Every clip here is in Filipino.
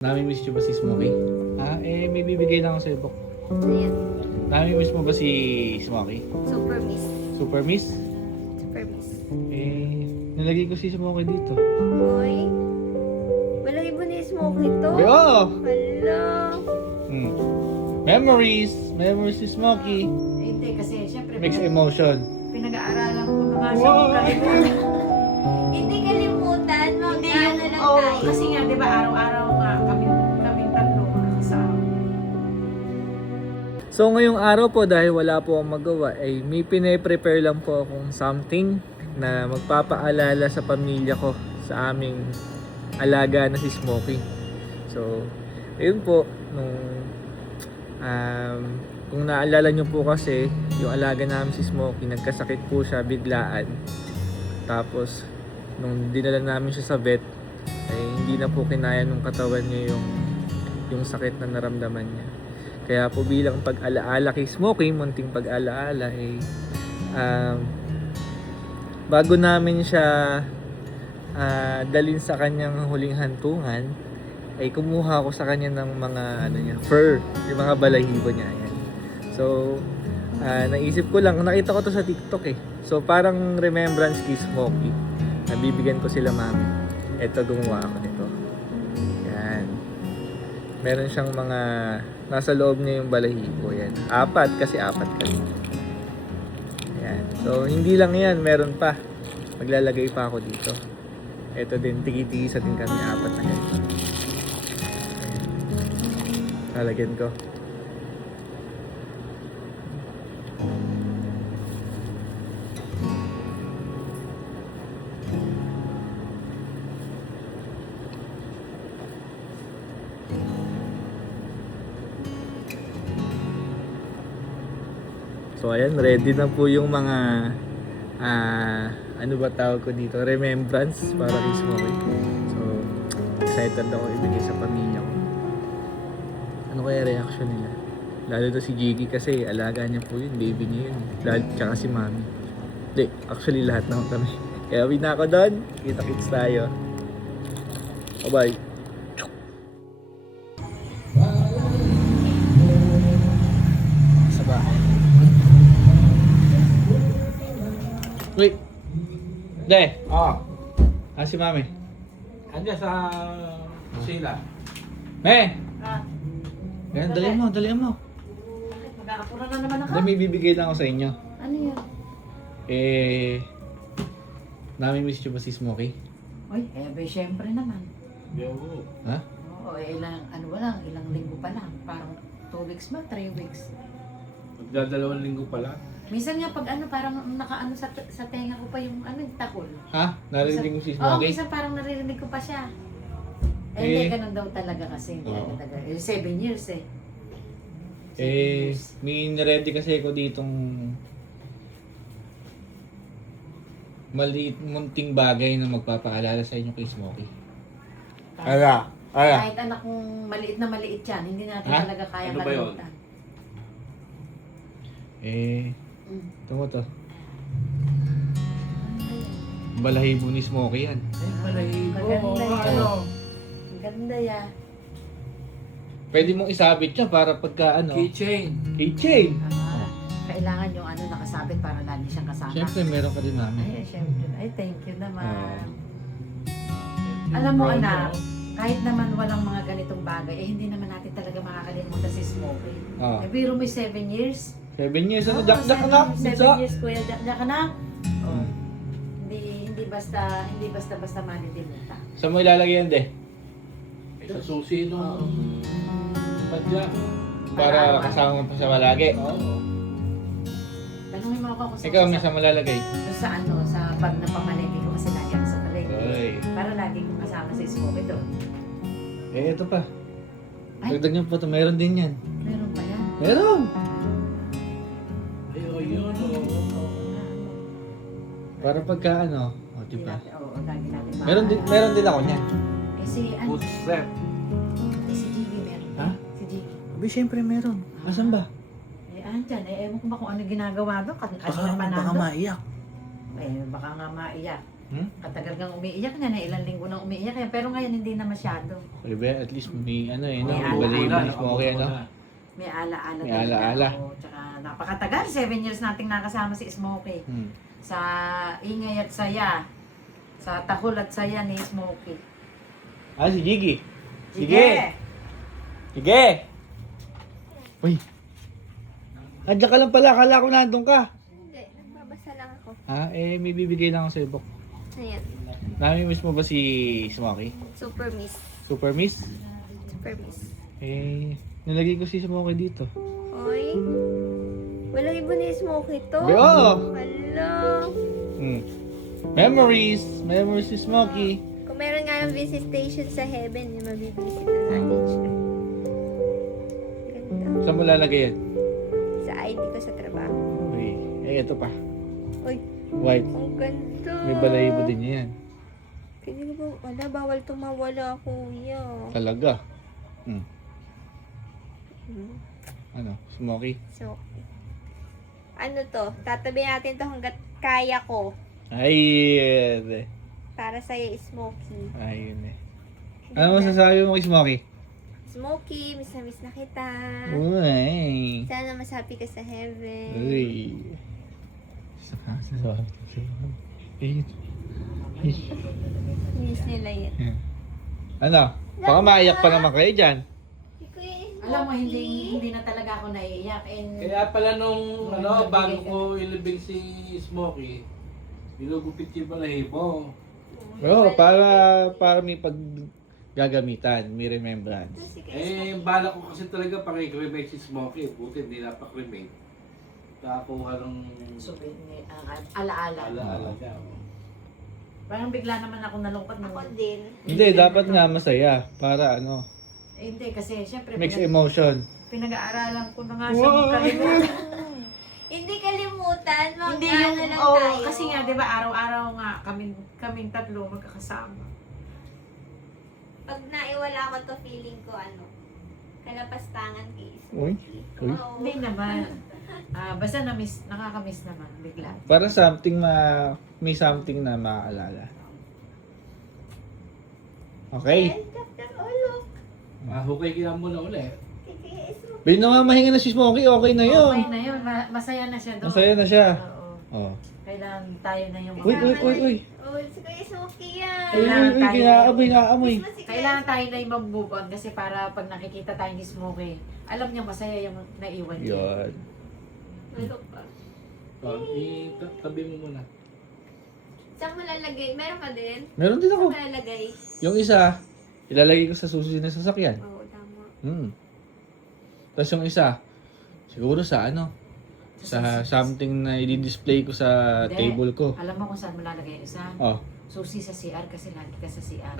Nami-miss nyo ba si Smokey? May bibigay lang ako sa book. Ayan. Nami-miss mo ba si Smokey? Super miss. Super miss? Super miss. Nilagay ko si Smokey dito. Boy, malaki ba ni Smokey to? Oo! Hala. Memories! Memories si Smokey. Hindi, kasi syempre Mixed emotion. pinag-aaralan ko na nga siya kung kalimutan. Hindi kalimutan, Hindi mag-ano lang oh, tayo. kasi nga, di ba, araw-araw nga kaming tatlo magkakasama. So ngayong araw po dahil wala po akong magawa ay may pine-prepare lang po akong something na magpapaalala sa pamilya ko sa aming alaga na si Smokey. So ayun po kung naalala nyo po kasi yung alaga namin si Smokey nagkasakit po siya biglaan. Tapos nung dinala namin siya sa vet ay hindi na po kinaya nung katawan niya yung sakit na naramdaman niya. Kaya po bilang pag-alaala kay Smokey, munting pag-alaala bago namin siya dalhin sa kanyang huling hantungan, ay kumuha ako sa kanya ng mga fur, yung mga balahibo niya. Ayan. So, naisip ko lang, nakita ko to sa TikTok eh. So, parang remembrance kay Smokey. Nabibigyan ko sila mami. Ito, gumawa ako nito. Yan. Meron siyang mga nasa loob niya yung balahibo. Yan. 4 kasi 4 kami. Yan. So, hindi lang yan. Meron pa. Maglalagay pa ako dito. Ito din. Tigi-tigisa din kami. 4 na ganito. Lalagyan ko. So ayan, ready na po yung mga ano ba tawag ko dito, remembrance para kay Smokey. So excited ako ibigay sa pamilya ko. Ano kaya reaction nila? Lalo to si Gigi kasi alaga niya po yun, baby niya yun. Lalo tsaka si Mami. Hindi, actually lahat na kami. Kaya uwi na ako doon, kita-kits tayo. Bye-bye. Sa bahay. Wait. De. Si Mami. Andiyan sa sila. Me! Ah, Yan, dali mo. mag-aapura na naman ako. Hindi, may bibigay lang ako sa inyo. Ano yan? Nami-miss nyo ba si Smokey? Uy, syempre naman. Yo. Ha? Oo, ilang linggo pa lang. Parang 2 weeks ba? 3 weeks. Magdadalawang linggo pala. Minsan nga pag parang nakaano sa tenga ko pa yung takol. Ha? Narinig mo si Oo, Smokey? minsan parang naririnig ko pa siya. Eh, Hindi, ganun daw talaga kasi. Hindi Oo. talaga. 7 years eh. 7 years. May niready kasi ako ditong maliit munting bagay na magpapaalala sa inyo kay Smokey. Ala. Kahit anak kong maliit na maliit yan, hindi natin Ha? talaga kaya Ano ba yun? kalimutan. Ito mo to. Balahibo ni Smokey yan. Ay, balahibo. Maganda yan. Ano? Ang ganda ya. Pwede mong isabit siya para pagka Keychain. keychain. Kailangan yung nakasabit para lagi siyang kasama. Siyempre meron ka din Mami. Ay, syempre. Ay, thank you naman. Oo. Alam mo, anak, kahit naman walang mga ganitong bagay, hindi naman natin talaga makakalimutan si Smokey. Ah. Biro mo 7 years. 7 years Oo, dakdak na. 7 years, kuya. Diyak ka na. Hmm. Hindi basta malilimutan. Saan mo ilalagay yan, De? Ay, sa susi nung padya. Para kasama mo pa siya malagi. Oo. Tanungin mo ako kung Ikaw, may saan mo lalagay? sa bag na pamalengke ko kasi lagi ako sa palengke. Ay. Para lagi kong kasama si Smokey doon. Ito pa. Ay. Dagdag niyo po ito. Meron din yan. Meron ba yan? Meron! Ay, yun. Oo. Para pagka di ba? Oo, lagi natin Meron din ako niyan. Eh si, Food set. si Gigi meron. Ha? Si Gigi. Abi, syempre meron. Asan ba? Andyan. Ewan ko ba kung ano ginagawa doon. Kasi Baka maiyak. baka nga maiyak. Katagal kang umiiyak na, ilang linggo nang umiiyak yan. Pero ngayon hindi na masyado. At least may ano eh, no? May Balahibo ala-ala. ni Smokey, ano? May ala-ala. May talaga. ala-ala. Oo, tsaka napakatagal. 7 years nating nakasama si Smokey. Hmm. Sa ingay at saya. Sa tahol at saya ni Smokey. Ah, si Jiggy. Sige! Sige! Uy! Andiyan ka lang pala, akala ko nandun ka. Hindi, nagbabasa lang ako. Ha? Eh, may bibigay lang ako sa book. Ayan. Nami-miss mo ba si Smokey? Super miss. Super miss? Super miss. Eh, nilagay ko si Smokey dito. Hoy. Walang iba ni Smokey to. Oo! Hala. Hmm. Memories! Memories si Smokey. Kung meron nga ng visitation sa heaven, yung mabibisit na natin siya. Ganda. Saan mo lalagay yan? Sa ID ko sa trabaho. Uy, eh, ito pa. Uy, White. ang ganda. May balahibo din yan. Pwede ko ba, wala, bawal tumawala, kuya. Talaga. Hmm. Hmm. Ano? Smokey? So, ano to? Tatabi natin to hanggat kaya ko. Ay, eh. Para sa'yo, Smokey. Ayun eh. Ano masasabi mo kay Smokey? Smokey, miss na miss na kita. Uy. Sana mas happy ka sa heaven. Uy. Sasabi ko siya. Eh. Miss nila yun. Ano? Baka maiyak pa naman kayo dyan. Si Kuya Smokey. Alam mo, hindi na talaga ako naiiyak. Kaya pala nung bago ko ilibing si Smokey, binugupit yung balahibo. Oo, para may paggagamitan, may remembrance. Si Kuya Bala ko kasi talaga pakikremate si Smokey. Buti hindi napakremate. Nakakuha ng souvenir, ala-ala. ala-ala niya. Parang bigla naman ako nalungkot. Ako din. Hindi, dapat nga masaya. Para ano, Hindi, kasi syempre mixed emotion. pinag-aaralan ko na nga siya kalimutan. Hindi kalimutan, Hindi mag-ano yung, lang oh, tayo. kasi nga, di ba, araw-araw nga, kaming tatlo magkakasama. Pag naiwala ko to, feeling ko ano, kalapastangan kay Uy, Smokey. uy. Oo. Hindi naman. Basta nakakamiss naman, bigla. Para may something na maaalala. Okay. Yes, Dr. Olok. Mahukay kaya mo na ulit. Si Kuya Smokey. Binamahinga na si Smokey, okay na yun. Okay na yun, masaya na siya doon. Masaya na siya. Oo. Oh. Kailangan tayo na yung Uy, uy, uy, uy. Oh, si Kuya Smokey yan. Uy, uy, uy, kinaamoy, naamoy. Miss mo si Kuya Kailangan tayo na yung mag-move on kasi para pag nakikita tayo ni Smokey, alam niya masaya yung naiwan niya. Yun. Olok pa. Tabi mo muna. Saan mo lalagay? Meron ka din? Meron din ako. Saan mo lalagay? Yung isa, ilalagay ko sa susunod na sasakyan. Oo, tama. Tapos yung isa, siguro sa ano, sa something na i-display ko sa Hindi. table ko. Alam mo kung saan mo lalagay yung isa? Oh. Susi sa CR kasi lagi ka sa CR.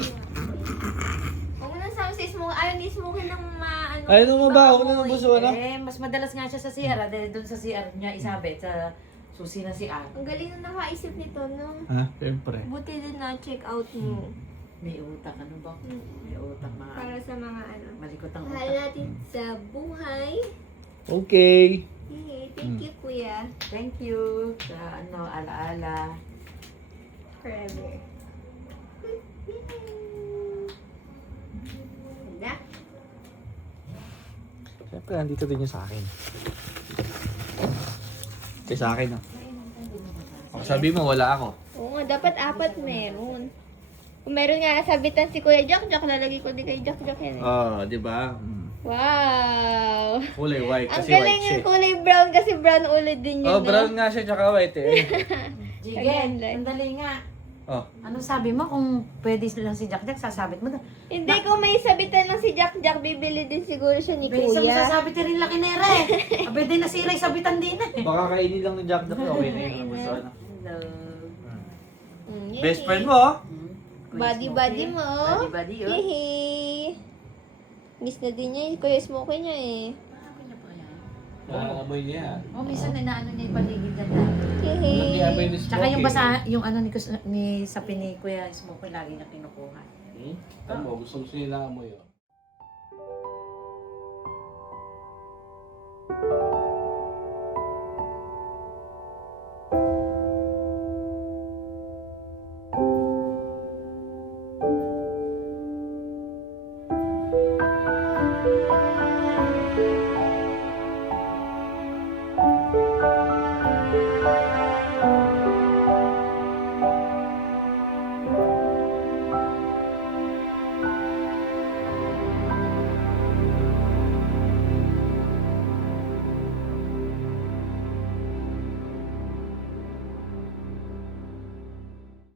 Huwag mo nang sabi si Smokey. Ayaw ni Smokey ng maano. Ano mo ba? Una ng buso, ano? Mas madalas nga siya sa CR, dahil doon sa CR niya isabit, sa susi na CR. Ang galing na nakaisip nito, no? Ha? Siyempre. Buti din na-check out mo. May utak, ano ba? May utak, mga Para sa mga ano. malikot ang Mahal utak. natin sa buhay. Okay. Hey, thank you, kuya. Thank you sa alaala. Forever. Ganda. Siyempre, nandito din yung sa akin. Kaya sa akin, no? Oh, sabi mo, wala ako. Oo nga, dapat 4 meron. Kung meron nga sabitan si Kuya Jack, lalagay ko din kay Jack yan eh. Oh, di ba? Wow! Kulay white Ang kasi galing white siya. ng kulay brown kasi brown ulit din yun. Oh, no? brown nga siya tsaka white eh. Jige, Ayan, like. sandali nga. Oh. Anong sabi mo? Kung pwede lang si Jack Jack, sasabit mo na. Hindi, kung may sabitan lang si Jack Jack, bibili din siguro siya ni Bisa mo Kuya. sasabit rin laki nere. Abay din nasira yung sabitan din eh. Baka kainin lang ni Jack Jack. Okay na yun. Gusto ano. Hello. Yay. Best friend mo, oh. Buddy-buddy mo. Buddy-buddy, oh. Hihi. Miss na din niya, Kuya Smokey niya eh. Naamoy niya. Oh, minsan na inaano niya yung paligid na lang. Hihi. Hindi amoy ni Smokey. Tsaka yung basa, yung ano ni sapi ni Kuya Smokey, lagi niya kinukuha. Tama mo, gusto niya naamoy. Oh.